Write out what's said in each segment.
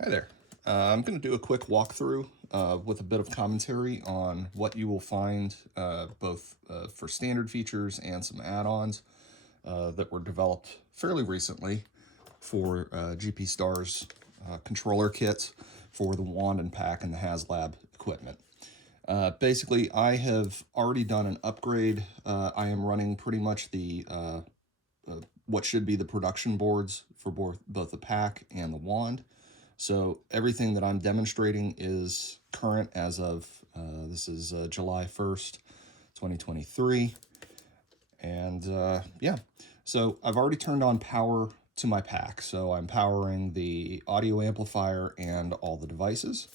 Hi there. I'm going to do a quick walkthrough with a bit of commentary on what you will find both for standard features and some add-ons that were developed fairly recently for gpstar's controller kits for the wand and pack and the HasLab equipment. Basically, I have already done an upgrade. I am running pretty much the what should be the production boards for both the pack and the wand. So everything that I'm demonstrating is current as of, this is July 1st, 2023. And yeah, so I've already turned on power to my pack. So I'm powering the audio amplifier and all the devices.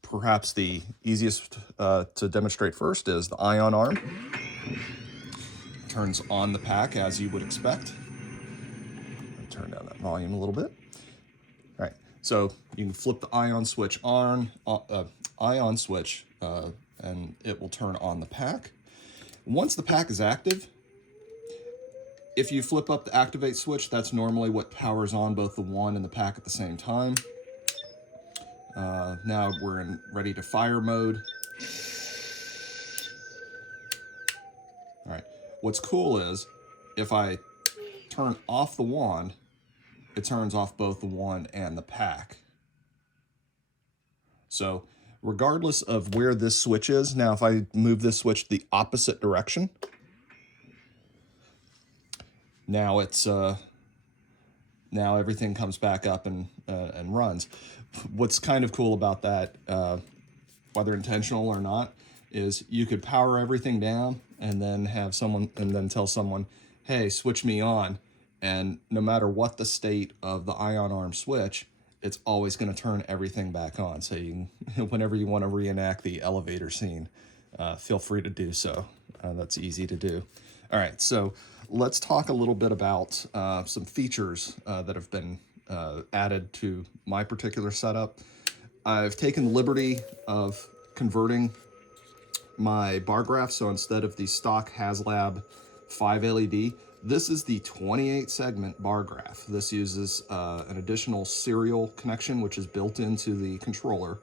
Perhaps the easiest to demonstrate first is the ion arm. Turns on the pack as you would expect. Turn down that volume a little bit. All right, so you can flip the ion switch on, and it will turn on the pack. Once the pack is active, if you flip up the activate switch, that's normally what powers on both the wand and the pack at the same time. Now we're in ready to fire mode. All right, what's cool is if I turn off the wand, it turns off both the wand and the pack. So regardless of where this switch is, now if I move this switch the opposite direction, now it's now everything comes back up and runs. What's kind of cool about that, whether intentional or not, is you could power everything down and then have someone and then tell someone, hey, switch me on, and no matter what the state of the ion arm switch, it's always going to turn everything back on. So you can, whenever you want to reenact the elevator scene, feel free to do so. That's easy to do. All right, so let's talk a little bit about some features that have been added to my particular setup. I've taken the liberty of converting my bar graph, so instead of the stock HasLab 5 LED, this is the 28 segment bar graph. This uses an additional serial connection, which is built into the controller,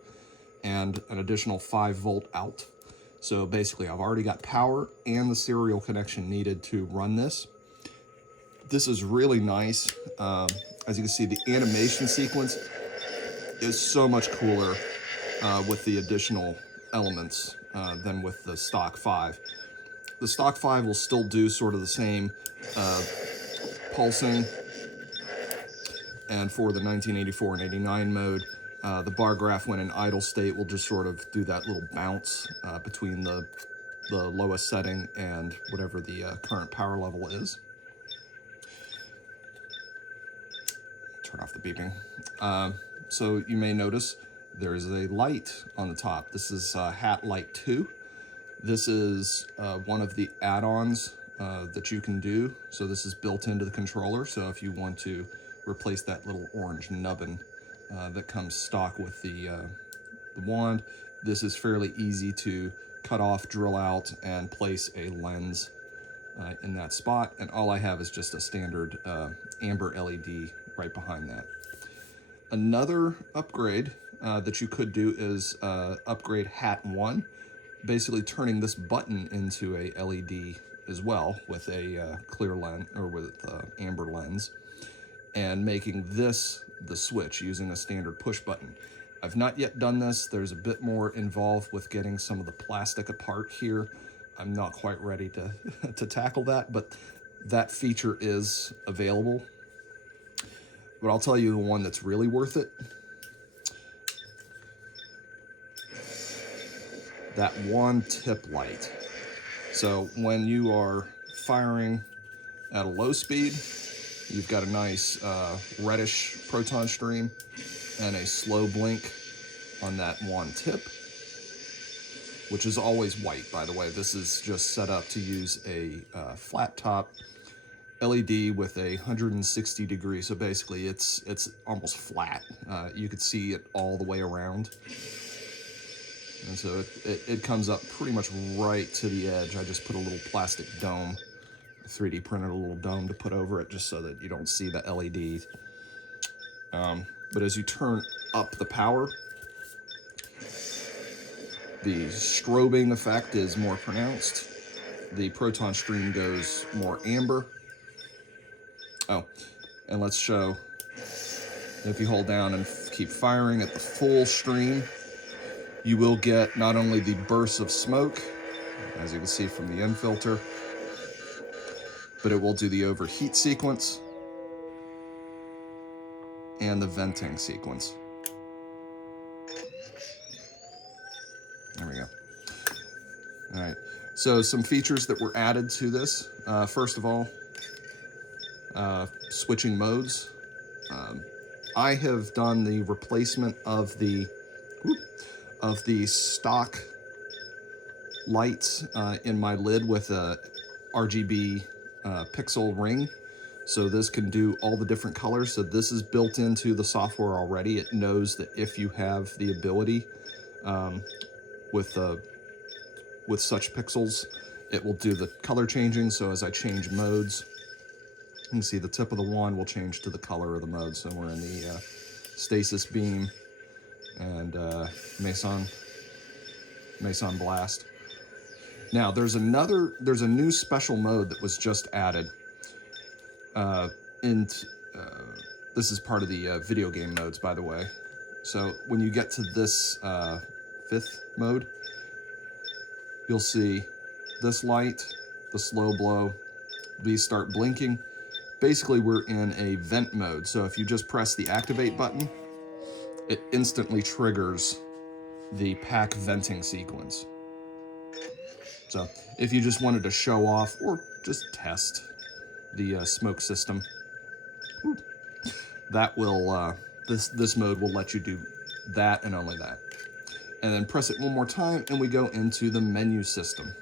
and an additional 5-volt out. So basically, I've already got power and the serial connection needed to run this. This is really nice. As you can see, the animation sequence is so much cooler with the additional elements than with the stock 5. The stock 5 will still do sort of the same pulsing, and for the 1984 and 89 mode, the bar graph when in idle state will just sort of do that little bounce between the lowest setting and whatever the current power level is. Turn off the beeping. So you may notice there's a light on the top. This is Hat Light 2. This is one of the add-ons that you can do. So this is built into the controller. So if you want to replace that little orange nubbin that comes stock with the wand, this is fairly easy to cut off, drill out, and place a lens in that spot. And all I have is just a standard amber LED right behind that. Another upgrade that you could do is upgrade Hat 1, basically turning this button into a LED as well with a clear lens or with amber lens, and making this the switch using a standard push button. I've not yet done this. There's a bit more involved with getting some of the plastic apart here. I'm not quite ready to to tackle that, but that feature is available. But I'll tell you the one that's really worth it. That one tip light. So when you are firing at a low speed, you've got a nice reddish proton stream and a slow blink on that one tip, which is always white, by the way. This is just set up to use a flat top LED with a 160 degree, so basically it's almost flat. You could see it all the way around, and so it comes up pretty much right to the edge. I just put a little plastic dome, 3D printed a little dome to put over it just so that you don't see the LED. But as you turn up the power, the strobing effect is more pronounced. The proton stream goes more amber. Oh, and let's show, if you hold down and keep firing at the full stream, you will get not only the bursts of smoke, as you can see from the end filter, but it will do the overheat sequence and the venting sequence. There we go. All right, so some features that were added to this. First of all, switching modes. I have done the replacement of the stock lights in my lid with a RGB pixel ring. So this can do all the different colors. So this is built into the software already. It knows that if you have the ability with such pixels, it will do the color changing. So as I change modes, you can see the tip of the wand will change to the color of the mode. So we're in the stasis beam and Meson blast. Now there's a new special mode that was just added. This is part of the video game modes, by the way. So when you get to this 5th mode, you'll see this light, the slow blow, these start blinking. Basically, we're in a vent mode. So if you just press the activate button, it instantly triggers the pack venting sequence. So if you just wanted to show off or just test the smoke system, that will this mode will let you do that and only that. And then press it one more time and we go into the menu system.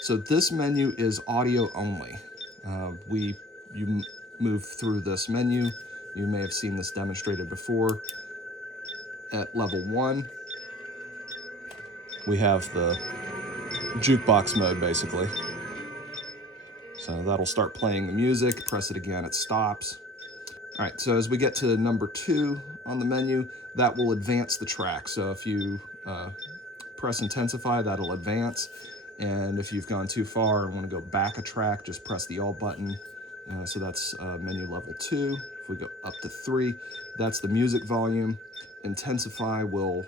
So this menu is audio only. You move through this menu. You may have seen this demonstrated before. At level 1, we have the jukebox mode, basically. So that'll start playing the music. Press it again, it stops. All right, so as we get to number 2 on the menu, that will advance the track. So if you press intensify, that'll advance. And if you've gone too far and want to go back a track, just press the Alt button. So that's menu level 2. If we go up to 3, that's the music volume. Intensify will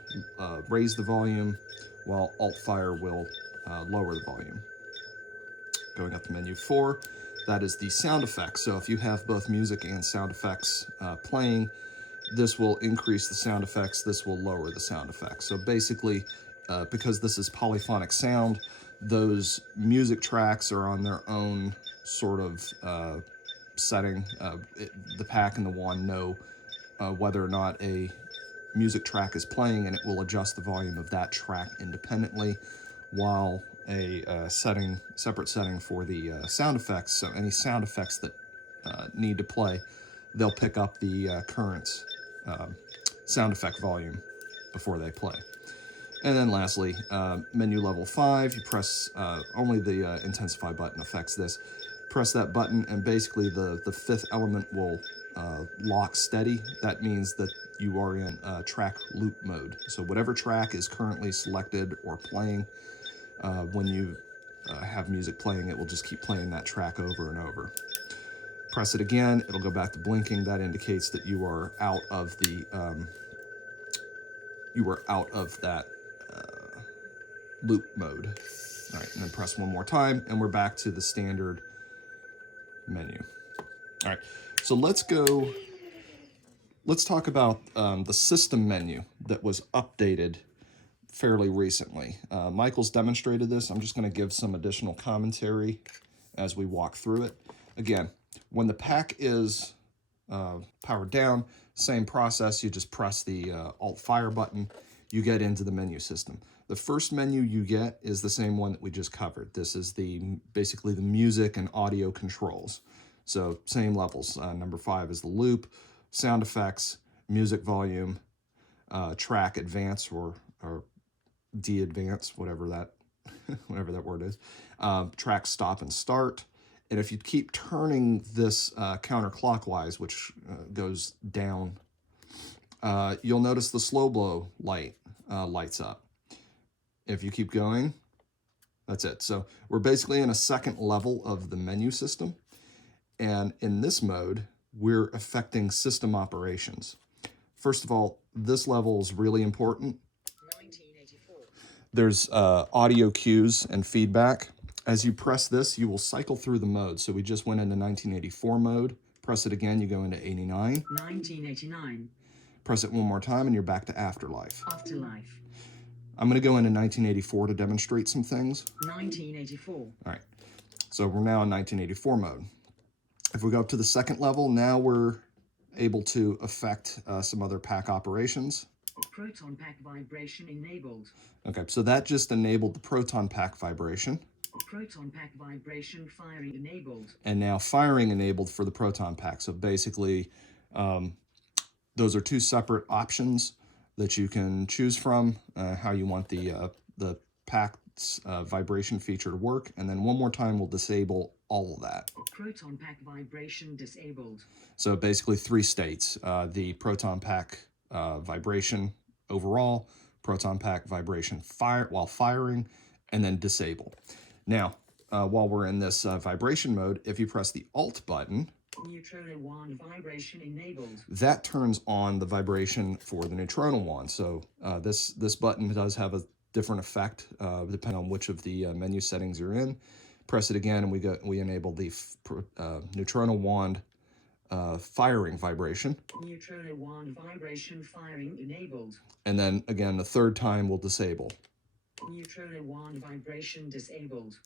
raise the volume, while Alt Fire will lower the volume. Going up to menu 4, that is the sound effects. So if you have both music and sound effects playing, this will increase the sound effects, this will lower the sound effects. So basically, because this is polyphonic sound, those music tracks are on their own sort of setting. The pack and the wand know whether or not a music track is playing, and it will adjust the volume of that track independently, while a separate setting for the sound effects. So any sound effects that need to play, they'll pick up the current sound effect volume before they play. And then lastly, menu level 5, you press only the intensify button affects this. Press that button and basically the 5th element will lock steady. That means that you are in track loop mode. So whatever track is currently selected or playing, when you have music playing, it will just keep playing that track over and over. Press it again, it'll go back to blinking. That indicates that you are out of the that loop mode. All right, and then press one more time, and we're back to the standard menu. All right, so let's talk about the system menu that was updated fairly recently. Michael's demonstrated this. I'm just going to give some additional commentary as we walk through it. Again, when the pack is powered down, same process. You just press the Alt Fire button. You get into the menu system. The first menu you get is the same one that we just covered. This is basically the music and audio controls. So same levels. Number 5 is the loop, sound effects, music volume, track advance or de-advance, whatever that word is, track stop and start. And if you keep turning this counterclockwise, which goes down you'll notice the slow blow light lights up. If you keep going, that's it. So we're basically in a second level of the menu system. And in this mode, we're affecting system operations. First of all, this level is really important. 1984. There's audio cues and feedback. As you press this, you will cycle through the mode. So we just went into 1984 mode. Press it again, you go into 89. 1989. Press it one more time and you're back to Afterlife. Afterlife. I'm going to go into 1984 to demonstrate some things. 1984. All right, so we're now in 1984 mode. If we go up to the second level, now we're able to affect some other pack operations. Proton pack vibration enabled. Okay, so that just enabled the proton pack vibration. Proton pack vibration firing enabled. And now firing enabled for the proton pack. So basically, those are two separate options that you can choose from, how you want the pack's vibration feature to work. And then one more time, we'll disable all of that. Proton pack vibration disabled. So basically 3 states, the proton pack vibration overall, proton pack vibration while firing, and then disable. Now, while we're in this vibration mode, if you press the Alt button, Neutronal wand vibration enabled. That turns on the vibration for the neutronal wand. So this button does have a different effect depending on which of the menu settings you're in. Press it again, and we enable the neutronal wand firing vibration. Neutronal wand vibration firing enabled. And then again, the third time we'll disable. Neutronal wand vibration disabled.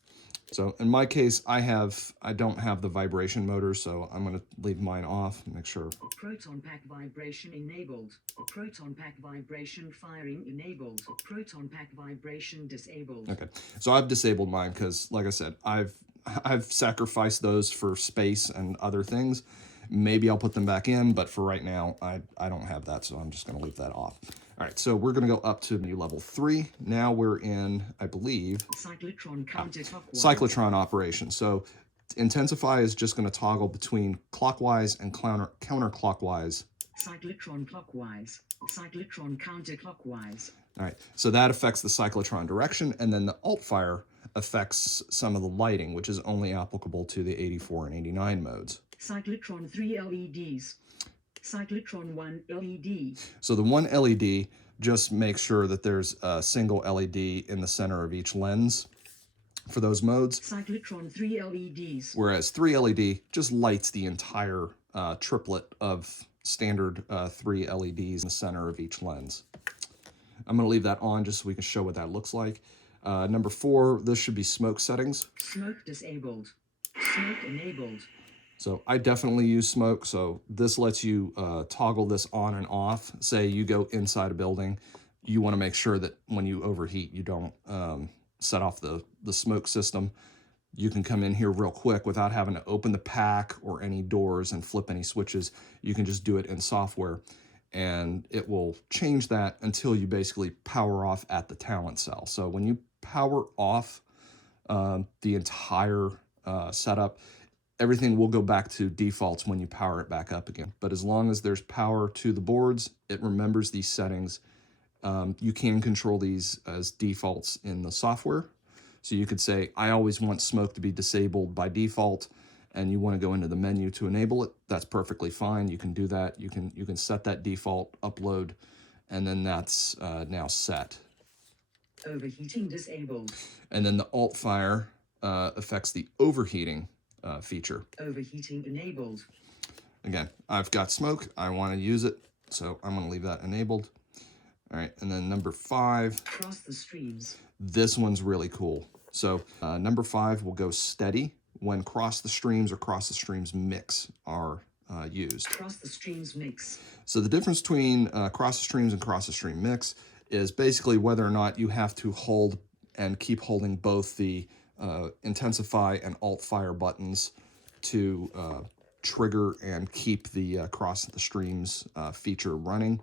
So in my case, I don't have the vibration motor, so I'm going to leave mine off and make sure. Proton pack vibration enabled. Proton pack vibration firing enabled. Proton pack vibration disabled. Okay, so I've disabled mine because, like I said, I've sacrificed those for space and other things. Maybe I'll put them back in, but for right now, I don't have that, so I'm just going to leave that off. All right, so we're going to go up to menu level 3. Now we're in, I believe, cyclotron counterclockwise. Cyclotron operation. So Intensify is just going to toggle between clockwise and counterclockwise. Cyclotron clockwise. Cyclotron counterclockwise. All right, so that affects the cyclotron direction, and then the alt fire affects some of the lighting, which is only applicable to the 84 and 89 modes. Cyclotron 3 LEDs. Cyclotron 1 LED. So the 1 LED just makes sure that there's a single LED in the center of each lens for those modes. Cyclotron 3 LEDs. Whereas 3 LED just lights the entire triplet of standard 3 LEDs in the center of each lens. I'm going to leave that on just so we can show what that looks like. Number 4, this should be smoke settings. Smoke disabled. Smoke enabled. So I definitely use smoke. So this lets you toggle this on and off. Say you go inside a building, you want to make sure that when you overheat, you don't set off the smoke system. You can come in here real quick without having to open the pack or any doors and flip any switches. You can just do it in software, and it will change that until you basically power off at the talent cell. So when you power off the entire setup, everything will go back to defaults when you power it back up again. But as long as there's power to the boards, it remembers these settings. You can control these as defaults in the software. So you could say, I always want smoke to be disabled by default, and you want to go into the menu to enable it. That's perfectly fine. You can do that. You can set that default, upload, and then that's now set. Overheating disabled. And then the alt fire affects the overheating feature. Overheating enabled. Again, I've got smoke. I want to use it, so I'm going to leave that enabled. All right, and then number 5. Cross the streams. This one's really cool. So number 5 will go steady when cross the streams or cross the streams mix are used. Cross the streams mix. So the difference between cross the streams and cross the stream mix is basically whether or not you have to hold and keep holding both the intensify and alt fire buttons to trigger and keep the cross the streams feature running.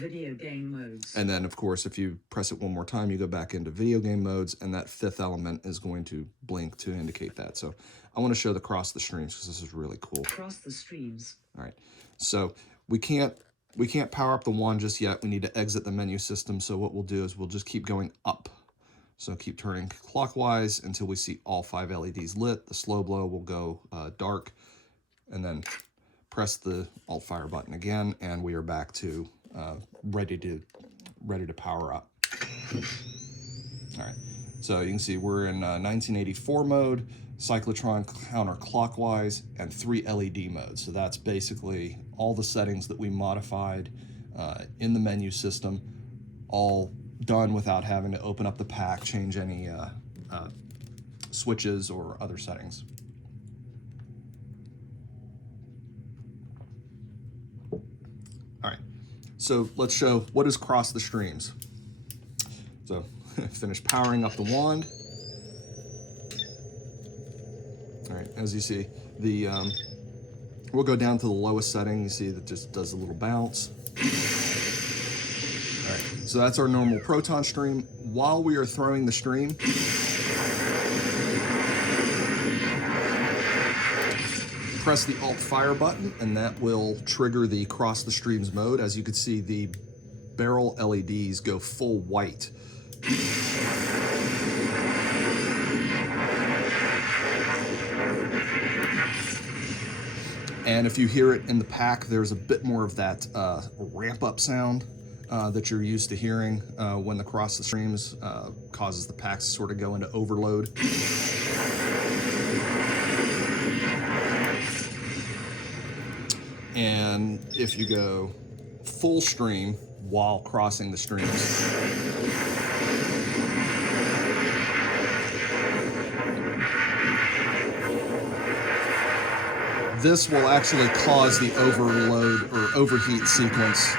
Video game modes. And then, of course, if you press it one more time, you go back into video game modes, and that 5th element is going to blink to indicate that. So I want to show the cross the streams because this is really cool. Cross the streams. All right. So we can't We can't power up the wand just yet. We need to exit the menu system. So what we'll do is we'll just keep going up. So keep turning clockwise until we see all 5 LEDs lit. The slow blow will go dark, and then press the Alt Fire button again, and we are back to ready to power up. All right, so you can see we're in 1984 mode, cyclotron counterclockwise, and 3 LED modes. So that's basically all the settings that we modified in the menu system, all done without having to open up the pack, change any switches or other settings. All right, so let's show what is cross the streams. So finish powering up the wand. All right, as you see, the we'll go down to the lowest setting. You see that just does a little bounce. All right, so that's our normal proton stream. While we are throwing the stream, press the Alt Fire button, and that will trigger the cross the streams mode. As you can see, the barrel LEDs go full white. And if you hear it in the pack, there's a bit more of that ramp up sound that you're used to hearing when the cross the streams causes the packs to sort of go into overload. And if you go full stream while crossing the streams, this will actually cause the overload or overheat sequence.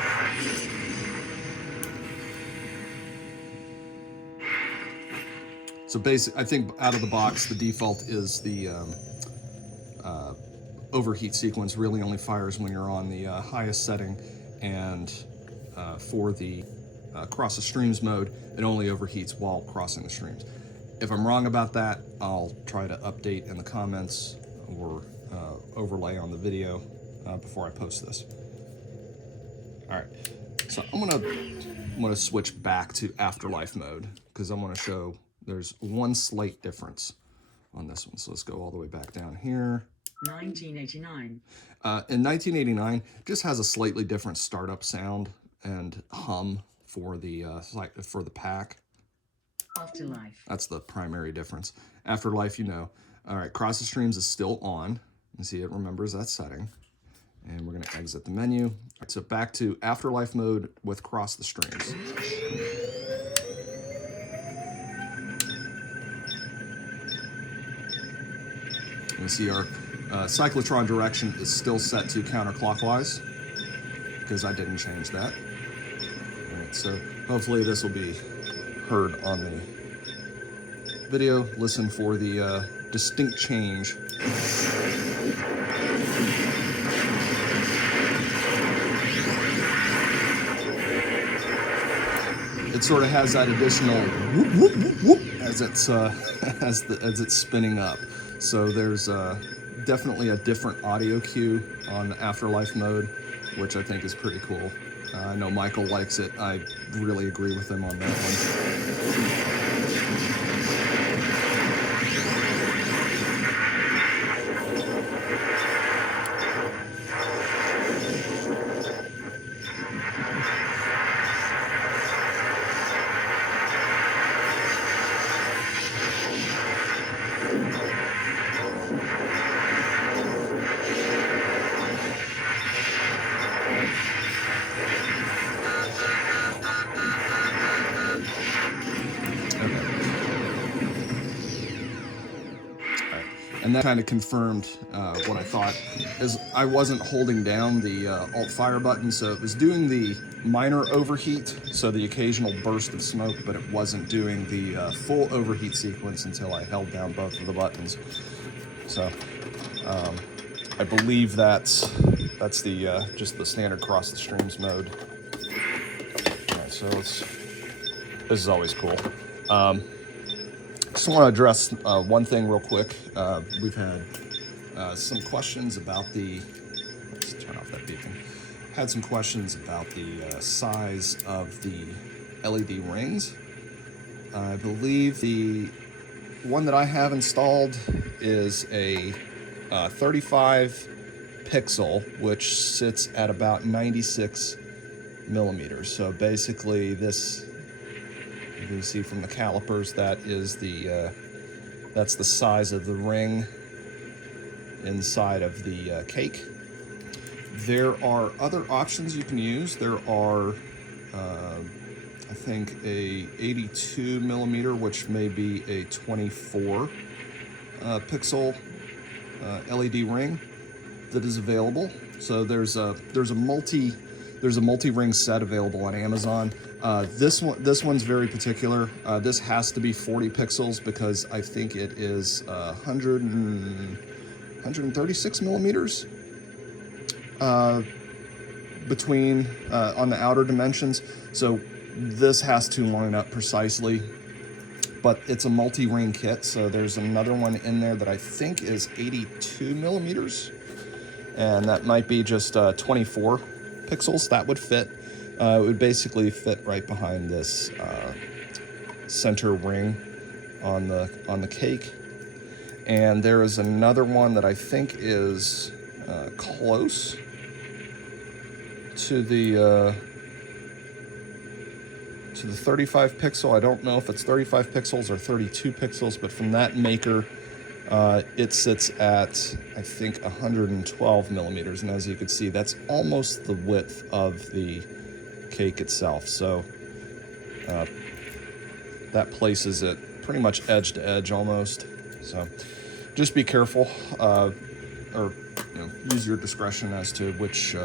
So basically, I think out of the box, the default is the overheat sequence really only fires when you're on the highest setting, and for the cross the streams mode, it only overheats while crossing the streams. If I'm wrong about that, I'll try to update in the comments or overlay on the video before I post this. All right, so I'm gonna switch back to Afterlife mode because I want to show there's one slight difference on this one. So let's go all the way back down here. 1989. In 1989, just has a slightly different startup sound and hum for the pack. Afterlife. That's the primary difference. Afterlife, you know. All right, cross the streams is still on. You see it remembers that setting. And we're gonna exit the menu. All right, so back to Afterlife mode with cross the streams. You can see our cyclotron direction is still set to counterclockwise because I didn't change that. All right, so hopefully this will be heard on the video. Listen for the distinct change. It sort of has that additional whoop whoop whoop whoop as it's as it's spinning up. So there's definitely a different audio cue on Afterlife mode, which I think is pretty cool. I know Michael likes it. I really agree with him on that one. And that kind of confirmed what I thought, is I wasn't holding down the Alt Fire button, so it was doing the minor overheat, so the occasional burst of smoke, but it wasn't doing the full overheat sequence until I held down both of the buttons. So I believe that's the just the standard cross the streams mode. All right, so this is always cool. Just want to address one thing real quick. We've had some questions about let's turn off that beacon. had some questions about the size of the LED rings. I believe the one that I have installed is a 35 pixel, which sits at about 96 millimeters. So basically this, you can see from the calipers, that is that's the size of the ring inside of the cake. There are other options you can use. There are I think a 82 millimeter, which may be a 24 pixel LED ring that is available. So there's a multi ring set available on Amazon. This one's very particular. This has to be 40 pixels because I think it is 136 millimeters between on the outer dimensions. So this has to line up precisely, but it's a multi-ring kit. So there's another one in there that I think is 82 millimeters, and that might be just 24 pixels. That would fit. It would basically fit right behind this center ring on the cake. And there is another one that I think is close to the 35 pixel. I don't know if it's 35 pixels or 32 pixels, but from that maker, it sits at, I think, 112 millimeters. And as you can see, that's almost the width of the cake itself. So that places it pretty much edge to edge almost. So just be careful, or use your discretion as to which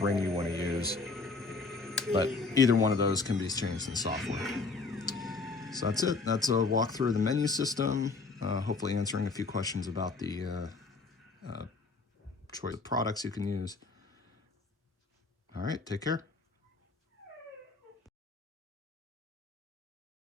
ring you want to use. But either one of those can be changed in software. So that's it. That's a walkthrough of the menu system. Hopefully answering a few questions about the choice of products you can use. All right, take care.